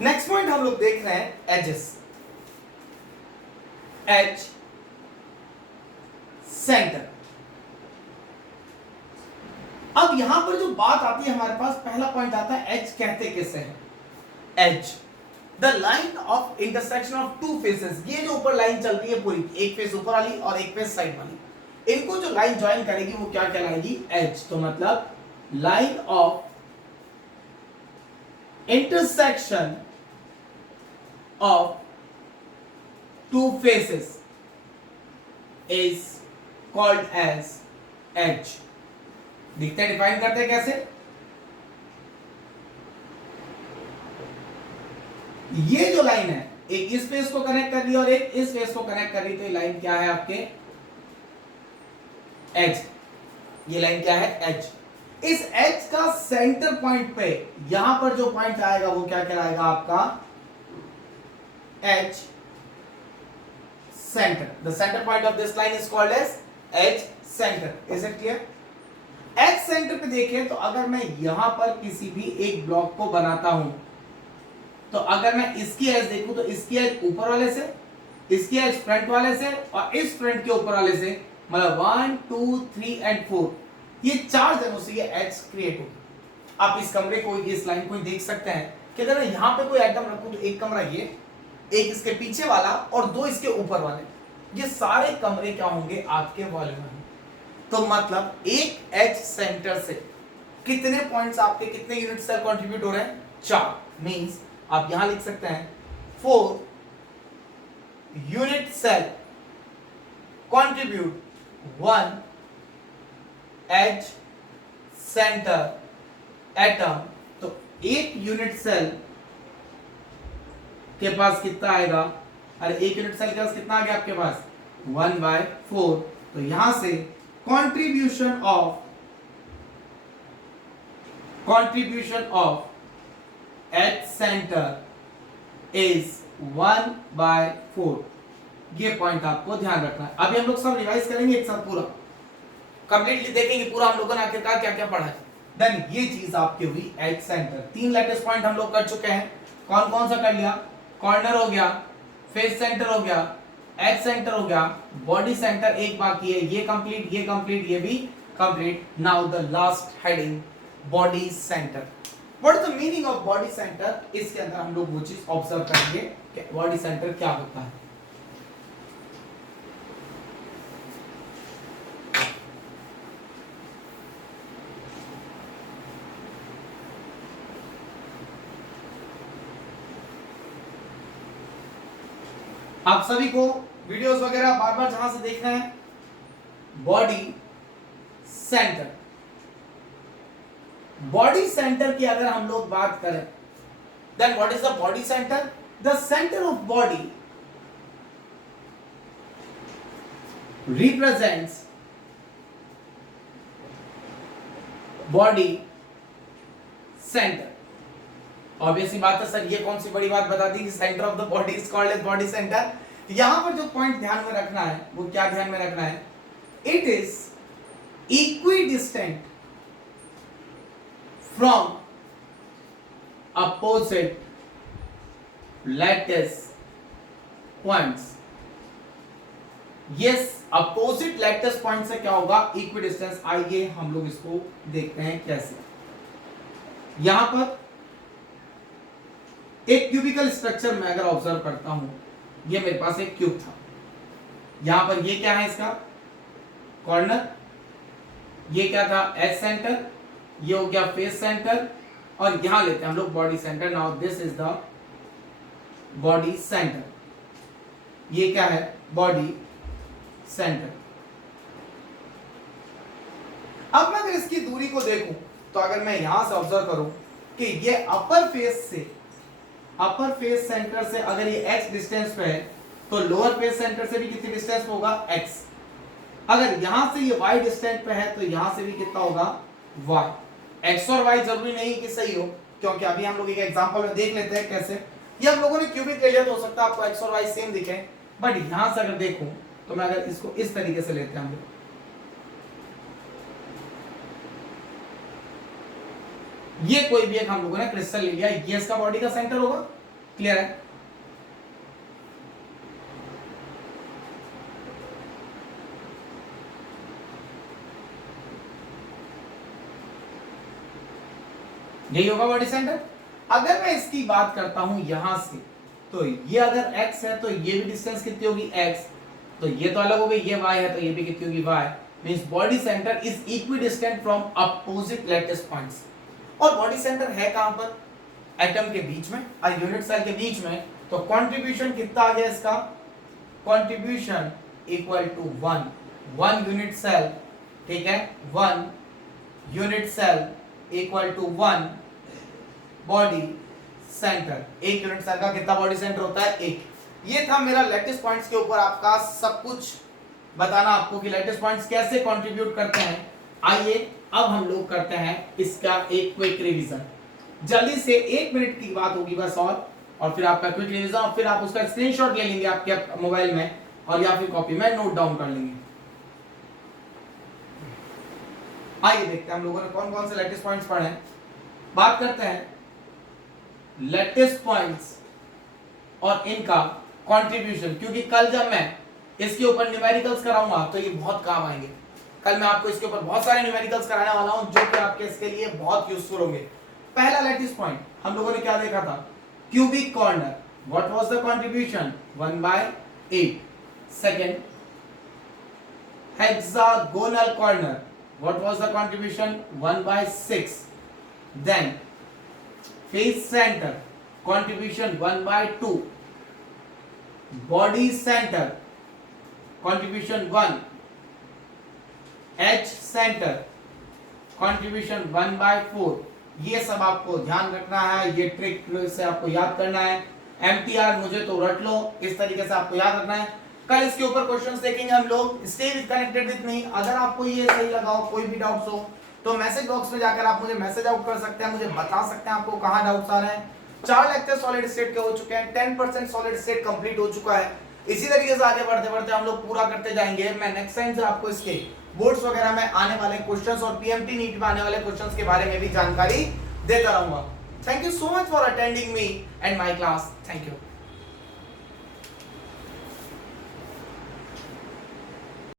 Next point हम लोग देख रहे हैं एजेस, एज सेंटर। अब यहां पर जो बात आती है हमारे पास, पहला पॉइंट आता है एज कहते किसे हैं? Edge the line of intersection of two faces. ये जो ऊपर लाइन चल रही है पूरी, एक फेस ऊपर वाली और एक फेस साइड वाली, इनको जो लाइन ज्वाइन करेगी वो क्या कहलाएगी? एज। तो मतलब line of intersection of two faces is called as edge. दिखते हैं, डिफाइन करते हैं कैसे? ये जो लाइन है, एक इस फेस को कनेक्ट कर रही है और एक इस फेस को कनेक्ट कर रही है, तो ये लाइन क्या है आपके? एज। ये लाइन क्या है? एज। इस एज का सेंटर पॉइंट पे यहां पर जो पॉइंट आएगा वो क्या कहलाएगा आपका? Edge centre. The centre point of this line is called as edge centre. Is it clear? Edge centre पे देखें तो अगर मैं यहां पर किसी भी एक ब्लॉक को बनाता हूं, तो अगर मैं इसकी एज देखूं तो इसकी एज ऊपर वाले से, इसकी एज फ्रंट वाले से और इस फ्रंट के ऊपर वाले से, मतलब 1 2 3 एंड 4, ये 4 जगहों से ये एज क्रिएट होगी। आप इस कमरे को, इस लाइन को देख सकते हैं कि अगर मैं यहां पे कोई आइटम रखूं तो एक कमरा ये, एक इसके पीछे वाला और 2 इसके ऊपर वाले, ये सारे कमरे क्या होंगे? आपके वॉल में। तो मतलब एक एज सेंटर से कितने पॉइंट्स आपके, कितने यूनिट सेल कंट्रीब्यूट हो रहे हैं? 4। मींस आप यहां लिख सकते हैं 4 unit cell contribute 1 edge centre atom. तो एक यूनिट सेल के पास कितना आएगा? अरे एक यूनिट सेल के पास कितना आ गया आपके पास? 1/4। तो यहां से contribution of H center is 1/4। ये पॉइंट आपको ध्यान रखना है। अभी हम लोग सब रिवाइज करेंगे एक साथ, पूरा कंप्लीटली देखेंगे पूरा हम लोगों ने आखिरकार क्या क्या पढ़ा है। देन ये चीज आपकी हुई एच सेंटर। 3 लेटेस्ट पॉइंट हम लोग कर चुके हैं। कौन कौन सा कर लिया? कॉर्नर हो गया, फेस सेंटर हो गया, एच सेंटर हो गया, बॉडी सेंटर एक बाकी है, ये कंप्लीट, ये कंप्लीट, ये भी complete. Now the last heading, body centre. What is the meaning of body centre? इसके अंदर हम लोग वो चीज ऑब्जर्व करेंगे कि बॉडी सेंटर क्या होता है। आप सभी को वीडियोस वगैरह बार बार जहां से देखना है, बॉडी सेंटर। बॉडी सेंटर की अगर हम लोग बात करें, then what is the body centre? The centre of body represents body centre. Obviously बात है सर, ये कौन सी बड़ी बात बता दी कि centre of the body is called as body centre. यहां पर जो पॉइंट ध्यान में रखना है वो क्या ध्यान में रखना है? It is equidistant from opposite lattice points. Yes, opposite lattice point से क्या होगा? इक्विडिस्टेंस। आइए हम लोग इसको देखते हैं कैसे। यहां पर एक क्यूबिकल स्ट्रक्चर में अगर ऑब्जर्व करता हूं, ये मेरे पास एक क्यूब था, यहां पर ये क्या है? इसका कॉर्नर। ये क्या था? H centre. ये हो गया फेस सेंटर। और यहां लेते हैं हम लोग body centre. Now this is the body centre. ये क्या है? Body centre. अब मैं अगर इसकी दूरी को देखूं तो अगर मैं यहां से ऑब्जर्व करूं कि ये अपर फेस से, अपर फेस सेंटर से अगर ये x डिस्टेंस पे है तो लोअर फेस सेंटर से भी कितनी डिस्टेंस पे होगा? x। अगर यहां से ये y डिस्टेंस पे है तो यहां से भी कितना होगा? y। x और y जरूरी नहीं कि सही हो, क्योंकि अभी हम लोग एक एग्जांपल में देख लेते हैं कैसे। ये हम लोगों ने क्यूबिक ले लिया तो हो सकता है आपको x और y सेम दिखे, बट यहां से अगर देखूं तो मैं अगर इसको इस तरीके से लेते हैं हम लोग, ये कोई भी एक हम लोगों ने क्रिस्टल ले लिया, ये इसका बॉडी का सेंटर होगा क्लियर है? यही होगा बॉडी सेंटर। अगर मैं इसकी बात करता हूं यहां से, तो ये अगर x है तो ये भी डिस्टेंस कितनी होगी x, तो ये तो अलग हो गई, ये y है तो ये भी कितनी होगी y, means body centre is equidistant from opposite lattice points. और बॉडी सेंटर है कहां पर? एटम के बीच में और यूनिट सेल के बीच में। तो कंट्रीब्यूशन कितना आ गया इसका? Contribution equal to 1 unit cell, ठीक है, 1 unit cell equal to 1 body centre. एक यूनिट सेल का कितना बॉडी सेंटर होता है? एक। ये था मेरा लैटिस पॉइंट्स के ऊपर आपका सब कुछ बताना आपको कि लैटिस पॉइंट्स कैसे कंट्रीब्यूट करते हैं। आइए अब हम लोग करते हैं इसका एक क्विक रिवीजन। जल्दी से 1 मिनट की बात होगी बस, और फिर आपका क्विक रिवीजन, और फिर आप उसका स्क्रीनशॉट ले लेंगे आपके मोबाइल में और या फिर कॉपी में नोट डाउन कर लेंगे। आइए देखते हैं हम लोगों ने कौन कौन से लैटिस पॉइंट्स पढ़े हैं। बात करते हैं लैटिस पॉइंट्स और इनका कंट्रीब्यूशन, क्योंकि कल जब मैं इसके ऊपर न्यूमेरिकल्स कराऊंगा तो ये बहुत काम आएंगे। कल मैं आपको इसके ऊपर बहुत सारे न्यूमेरिकल्स कराने वाला हूं जो कि आपके इसके लिए बहुत यूजफुल होंगे। पहला लैटिस पॉइंट हम लोगों ने क्या देखा था? Cubic corner, what was the contribution? 1/8। Second, hexagonal corner, what was the contribution? 1/6. Then face center contribution 1/2. Body center contribution 1. H center contribution 1/4. ये सब आपको ध्यान रखना है, ये ट्रिक से आपको याद करना है। MTR मुझे तो रट लो, इस तरीके से आपको याद रखना है। कल इसके ऊपर क्वेश्चंस देखेंगे हम लोग। Stay connected with me. अगर आपको ये सही लगा हो, कोई भी डाउट्स हो, तो मैसेज बॉक्स में जाकर आप मुझे मैसेज आउट कर सकते हैं, मुझे बता सकते हैं आपको कहां डाउट्स आ रहे हैं। 4 लेक्चर सॉलिड स्टेट के हो चुके हैं, 10% सॉलिड स्टेट कंप्लीट हो चुका है। इसी तरीके से आगे बढ़ते बढ़ते हम लोग पूरा करते जाएंगे। मैं नेक्स्ट टाइम से आपको इसके बोर्ड्स वगैरह में आने वाले क्वेश्चंस और पीएमटी नीट में आने वाले क्वेश्चंस के बारे में भी जानकारी देता रहूंगा। Thank you so much for attending me and my class. Thank you.